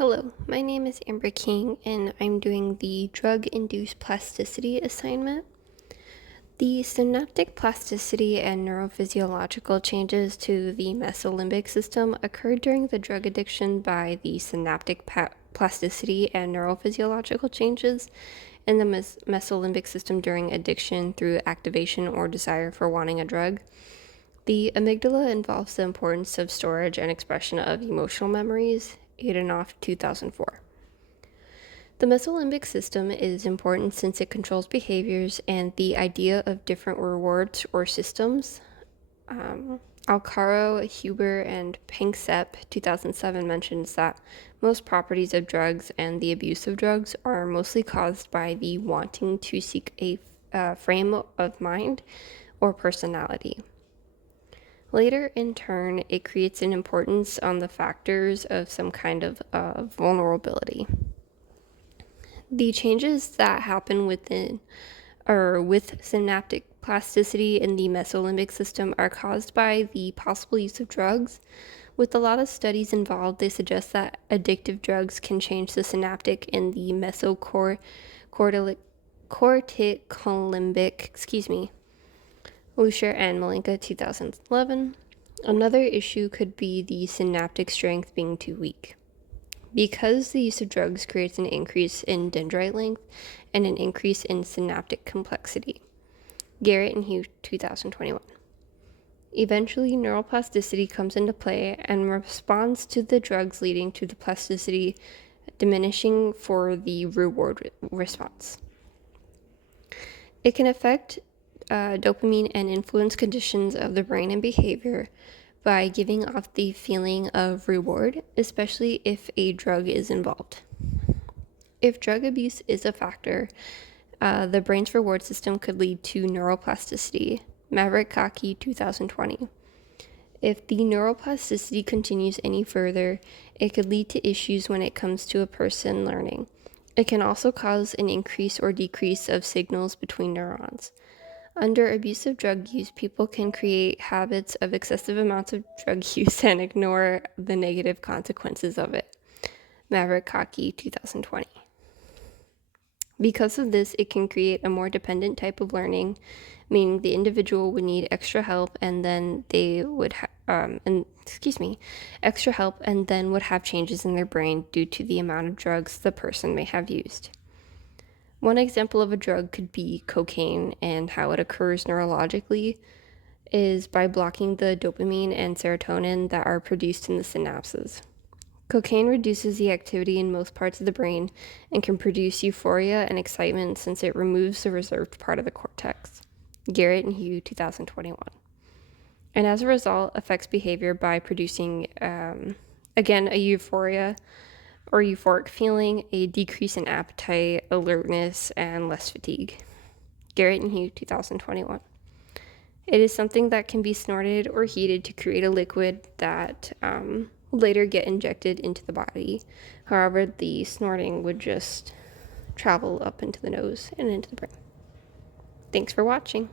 Hello, my name is Amber King, and I'm doing the drug-induced plasticity assignment. The synaptic plasticity and neurophysiological changes to the mesolimbic system occurred during the drug addiction by the synaptic plasticity and neurophysiological changes in the mesolimbic system during addiction through activation or desire for wanting a drug. The amygdala involves the importance of storage and expression of emotional memories. Adanoff, 2004. The mesolimbic system is important since it controls behaviors and the idea of different rewards or systems. Alcaro, Huber, and Panksepp, 2007, mentions that most properties of drugs and the abuse of drugs are mostly caused by the wanting to seek a frame of mind or personality. Later, in turn, it creates an importance on the factors of some kind of vulnerability. The changes that happen within or with synaptic plasticity in the mesolimbic system are caused by the possible use of drugs. With a lot of studies involved, they suggest that addictive drugs can change the synaptic in the corticolimbic, Lucia and Malinka, 2011. Another issue could be the synaptic strength being too weak. Because the use of drugs creates an increase in dendrite length and an increase in synaptic complexity. Garrett and Hugh, 2021. Eventually, neuroplasticity comes into play and responds to the drugs, leading to the plasticity diminishing for the reward response. It can affect dopamine and influence conditions of the brain and behavior by giving off the feeling of reward, especially if a drug is involved. If drug abuse is a factor, the brain's reward system could lead to neuroplasticity. Maverick Kaki, 2020. If the neuroplasticity continues any further, it could lead to issues when it comes to a person learning. It can also cause an increase or decrease of signals between neurons. Under abusive drug use, people can create habits of excessive amounts of drug use and ignore the negative consequences of it. Maverick Kaki, 2020. Because of this, it can create a more dependent type of learning, meaning the individual would need extra help and then they would extra help and then would have changes in their brain due to the amount of drugs the person may have used. One example of a drug could be cocaine, and how it occurs neurologically is by blocking the dopamine and serotonin that are produced in the synapses. Cocaine reduces the activity in most parts of the brain and can produce euphoria and excitement since it removes the reserved part of the cortex. Garrett and Hugh, 2021. And as a result, affects behavior by producing, again, a euphoria or euphoric feeling, a decrease in appetite, alertness, and less fatigue. Garrett and Hugh, 2021. It is something that can be snorted or heated to create a liquid that later get injected into the body. However, the snorting would just travel up into the nose and into the brain. Thanks for watching.